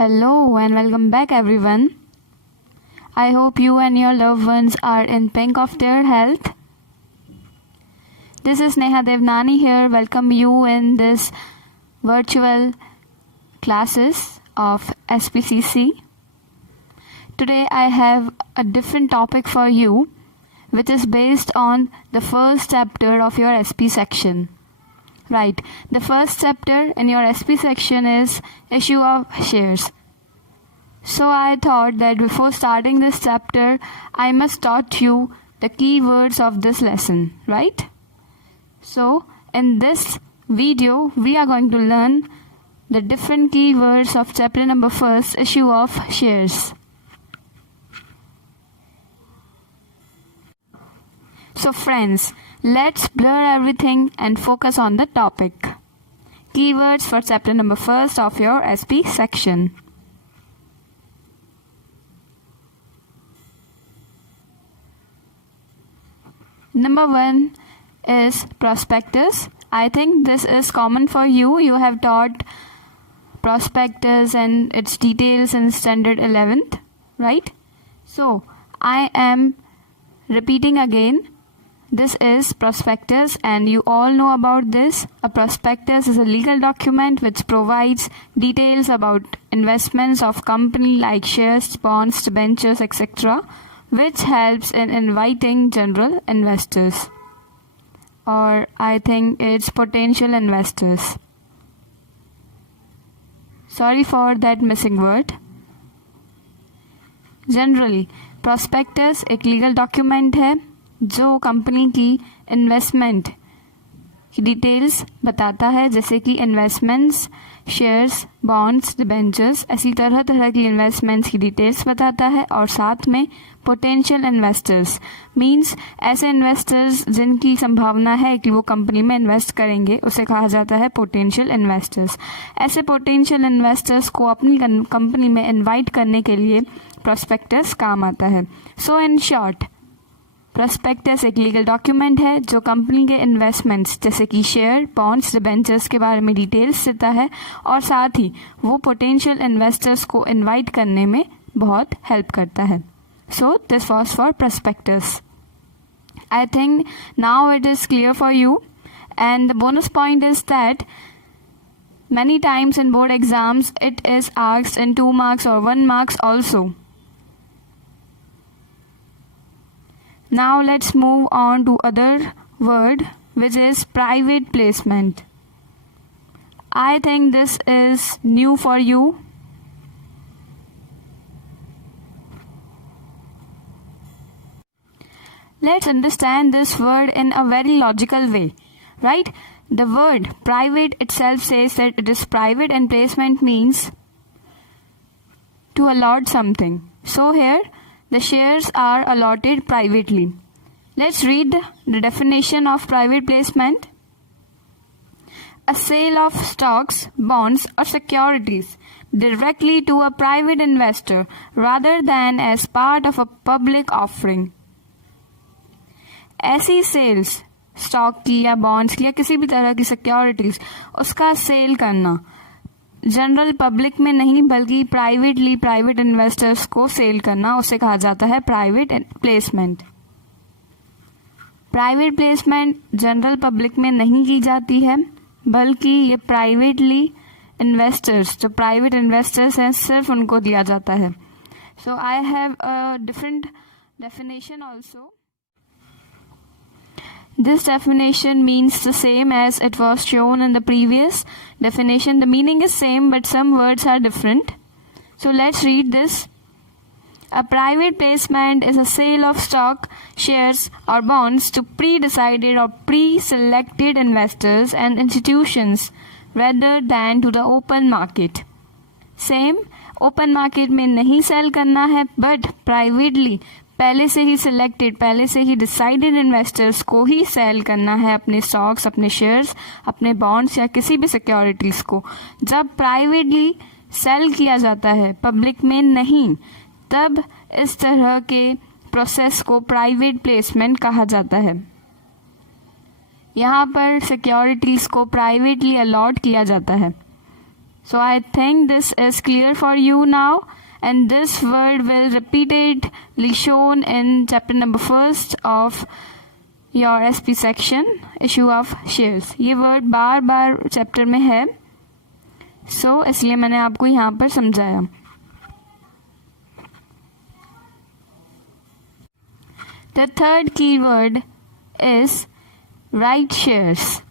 Hello and welcome back everyone. I hope you and your loved ones are in pink of their health. This is Neha Devnani here. Welcome you in this virtual classes of SPCC. Today I have a different topic for you, which is based on the first chapter of your SP section. Right, the first chapter in your SP section is issue of shares. So I thought that before starting this chapter, I must taught you the key words of this lesson, right? So in this video, we are going to learn the different key words of chapter number 1, issue of shares. So friends, let's blur everything and focus on the topic. Keywords for chapter number 1 of your SP section. Number 1 is prospectus. I think this is common for you. You have taught prospectus and its details in standard 11th, right? So I am repeating again. This is prospectus and you all know about this. A prospectus is a legal document which provides details about investments of company like shares, bonds, debentures, etc., which helps in inviting general investors, or I think it's potential investors. Sorry for that missing word. Generally, prospectus एक legal document है जो company की investment की details बताता है, जैसे कि investments, shares, bonds, debentures, ऐसी तरह तरह की इन्वेस्टमेंट्स की डिटेल्स बताता है। और साथ में पोटेंशियल इन्वेस्टर्स मींस ऐसे इन्वेस्टर्स जिनकी संभावना है कि वो कंपनी में इन्वेस्ट करेंगे, उसे कहा जाता है पोटेंशियल इन्वेस्टर्स। ऐसे पोटेंशियल इन्वेस्टर्स को अपनी कंपनी में इन्वाइट करने के लिए प्रोस्पेक्टस काम आता है। सो इन शॉर्ट, प्रोस्पेक्टस एक लीगल डॉक्यूमेंट है जो कंपनी के इन्वेस्टमेंट्स जैसे कि शेयर, बॉन्ड्स, डिबेंचर्स के बारे में डिटेल्स देता है और साथ ही वो पोटेंशियल इन्वेस्टर्स को इनवाइट करने में बहुत हेल्प करता है। So this was for prospectus. I think now it is clear for you and the bonus point is that many times in board exams it is asked in 2 marks or 1 marks also. Now let's move on to other word, which is private placement. I think this is new for you. Let's understand this word in a very logical way, right? The word private itself says that it is private and placement means to allot something. So here the shares are allotted privately. Let's read the definition of private placement. A sale of stocks, bonds or securities directly to a private investor rather than as part of a public offering. ऐसी sales stock की या bonds की या किसी भी तरह की securities, उसका सेल करना जनरल पब्लिक में नहीं बल्कि प्राइवेटली प्राइवेट इन्वेस्टर्स को सेल करना, उसे कहा जाता है private placement. Private placement general public में नहीं की जाती है बल्कि ये प्राइवेटली इन्वेस्टर्स, जो प्राइवेट इन्वेस्टर्स हैं, सिर्फ उनको दिया जाता है। So I have a different definition also. This definition means the same as it was shown in the previous definition. The meaning is same but some words are different. So let's read this. A private placement is a sale of stock, shares or bonds to pre-decided or pre-selected investors and institutions rather than to the open market. Same, open market में नहीं sell करना है but privately पहले से ही selected, पहले से ही decided investors को ही cell करना है अपने स्टॉक्स, अपने शेयर्स, अपने बॉन्ड्स या किसी भी सिक्योरिटीज को। जब प्राइवेटली सेल किया जाता है, पब्लिक में नहीं, तब इस तरह के प्रोसेस को प्राइवेट प्लेसमेंट कहा जाता है। यहाँ पर सिक्योरिटीज को प्राइवेटली अलॉट किया जाता है। So I think this is clear for you now, and this word will repeatedly shown in chapter number 1 of your SP section, issue of shares. ये word बार बार chapter में है, so इसलिए मैंने आपको यहाँ पर समझाया. The third keyword is right shares.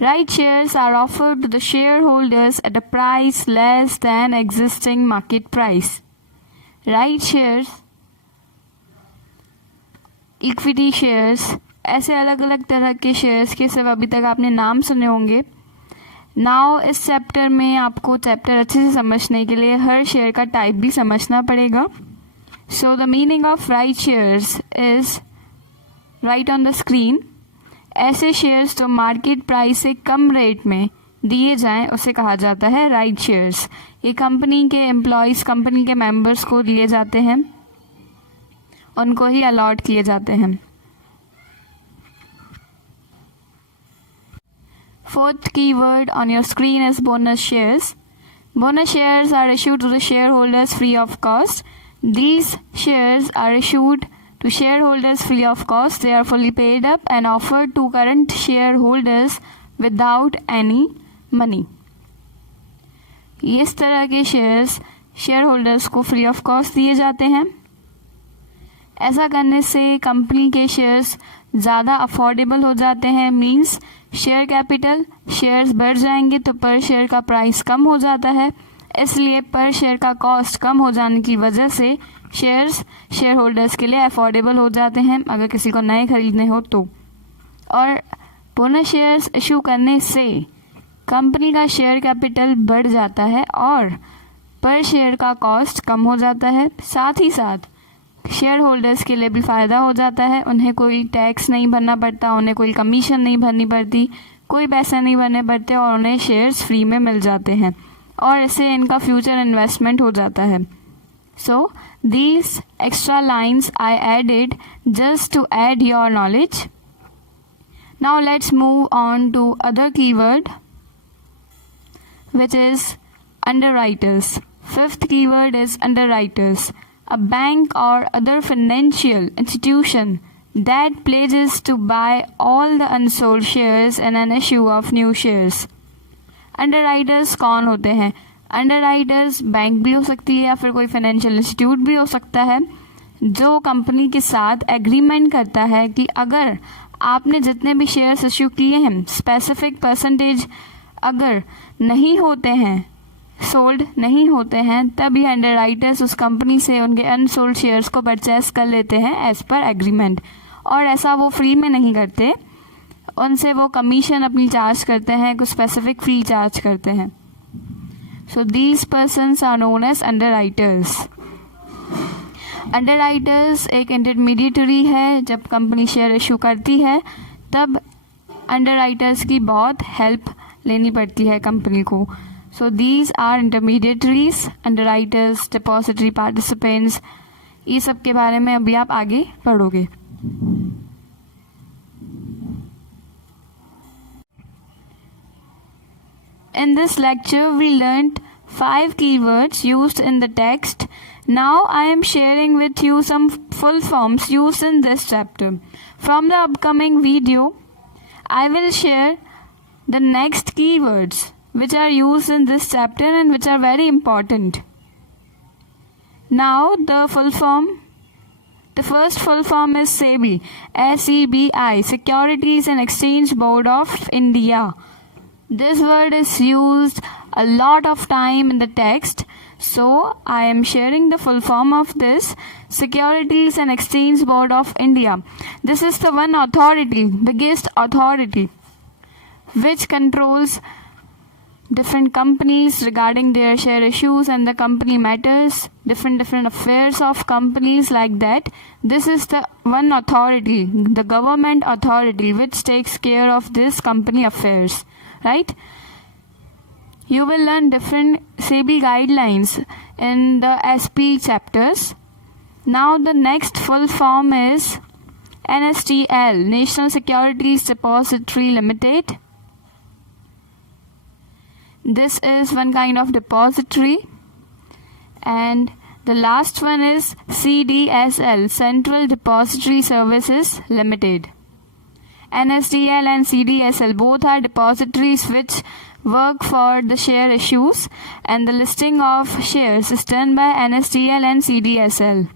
Right shares are offered to the shareholders at a price less than existing market price. Right shares, equity shares, ऐसे अलग अलग तरह के शेयर्स के सब अभी तक आपने नाम सुने होंगे. नाउ इस चैप्टर में आपको चैप्टर अच्छे से समझने के लिए हर शेयर का टाइप भी समझना पड़ेगा. So the meaning of right shares is right on the screen. ऐसे शेयर्स जो मार्केट प्राइस से कम रेट में दिए जाएं उसे कहा जाता है राइट शेयर्स. ये कंपनी के एम्प्लॉयज, कंपनी के मेंबर्स को दिए जाते हैं, उनको ही अलॉट किए जाते हैं. Fourth keyword on your screen is bonus shares. Bonus shares are issued to the shareholders free of cost. These shares are issued to shareholders free of cost. They are fully paid up and offered to current shareholders without any money. इस तरह के shares share holders को free of cost दिए जाते हैं. ऐसा करने से कंपनी के शेयर्स ज़्यादा अफोर्डेबल हो जाते हैं. मींस शेयर कैपिटल, शेयर्स बढ़ जाएंगे तो पर शेयर का प्राइस कम हो जाता है, इसलिए पर शेयर का कॉस्ट कम हो जाने की वजह से शेयर्स शेयर होल्डर्स के लिए अफोर्डेबल हो जाते हैं अगर किसी को नए खरीदने हो तो. और बोनस शेयर्स इशू करने से कंपनी का शेयर कैपिटल बढ़ जाता है और पर शेयर का कॉस्ट कम हो जाता है. साथ ही साथ शेयर होल्डर्स के लिए भी फ़ायदा हो जाता है. उन्हें कोई टैक्स नहीं भरना पड़ता, उन्हें कोई कमीशन नहीं भरनी पड़ती, कोई पैसे नहीं भरने पड़ते और उन्हें शेयर्स फ्री में मिल जाते हैं और इससे इनका फ्यूचर इन्वेस्टमेंट हो जाता है. So these extra lines I added just to add your knowledge. Now let's move on to other keyword, which is underwriters. Fifth keyword is underwriters. A bank or other financial institution that pledges to buy all the unsold shares in an issue of new shares. Underwriters कौन होते हैं? Underwriters bank भी हो सकती है या फिर कोई फाइनेंशियल इंस्टीट्यूट भी हो सकता है जो कंपनी के साथ एग्रीमेंट करता है कि अगर आपने जितने भी शेयर्स इश्यू किए हैं स्पेसिफिक परसेंटेज अगर नहीं होते हैं, सोल्ड नहीं होते हैं, तभी अंडरराइटर्स उस कंपनी से उनके अनसोल्ड शेयर्स को परचेस कर लेते हैं एज पर एग्रीमेंट. और ऐसा वो फ्री में नहीं करते, उनसे वो कमीशन अपनी चार्ज करते हैं, कुछ स्पेसिफिक फी चार्ज करते हैं. So these persons are known as underwriters. Underwriters एक इंटरमीडिएटरी है. जब कंपनी शेयर इशू करती है तब अंडरराइटर्स की बहुत हेल्प लेनी पड़ती है कंपनी को. So these are intermediaries, underwriters, depository participants. ये सब के बारे में अभी आप आगे पढ़ोगे. In this lecture, we learnt 5 keywords used in the text. Now I am sharing with you some full forms used in this chapter. From the upcoming video, I will share the next keywords which are used in this chapter and which are very important. Now the first full form is SEBI, S-E-B-I, Securities and Exchange Board of India. This word is used a lot of time in the text, so I am sharing the full form of this. Securities and Exchange Board of India. This is the one authority, biggest authority, which controls different companies regarding their share issues and the company matters, different affairs of companies like that. This is the one authority, the government authority, which takes care of this company affairs. Right? You will learn different SEBI guidelines in the SP chapters. Now the next full form is NSDL, National Securities Depository Limited. This is one kind of depository. And the last one is CDSL, Central Depository Services Limited. NSDL and CDSL both are depositories which work for the share issues, and the listing of shares is done by NSDL and CDSL.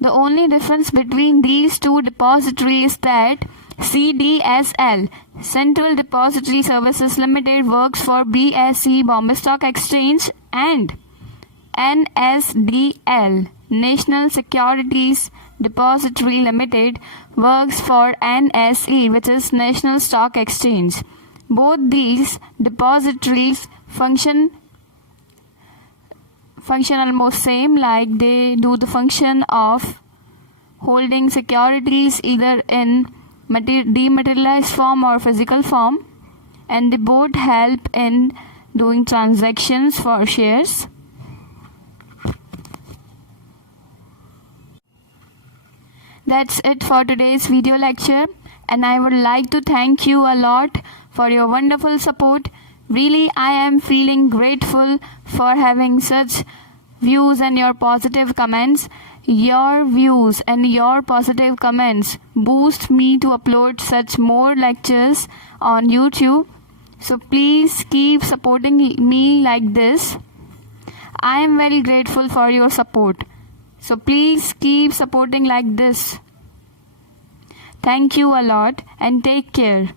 The only difference between these two depositories is that CDSL, Central Depository Services Limited, works for BSE, Bombay Stock Exchange, and NSDL, National Securities Depository Limited, works for NSE, which is National Stock Exchange. Both these depositories function almost same, like they do the function of holding securities either in dematerialized form or physical form, and they both help in doing transactions for shares. That's it for today's video lecture, and I would like to thank you a lot for your wonderful support. Really, I am feeling grateful for having such views and your positive comments. Your views and your positive comments boost me to upload such more lectures on YouTube. So please keep supporting me like this. I am very grateful for your support. So please keep supporting like this. Thank you a lot and take care.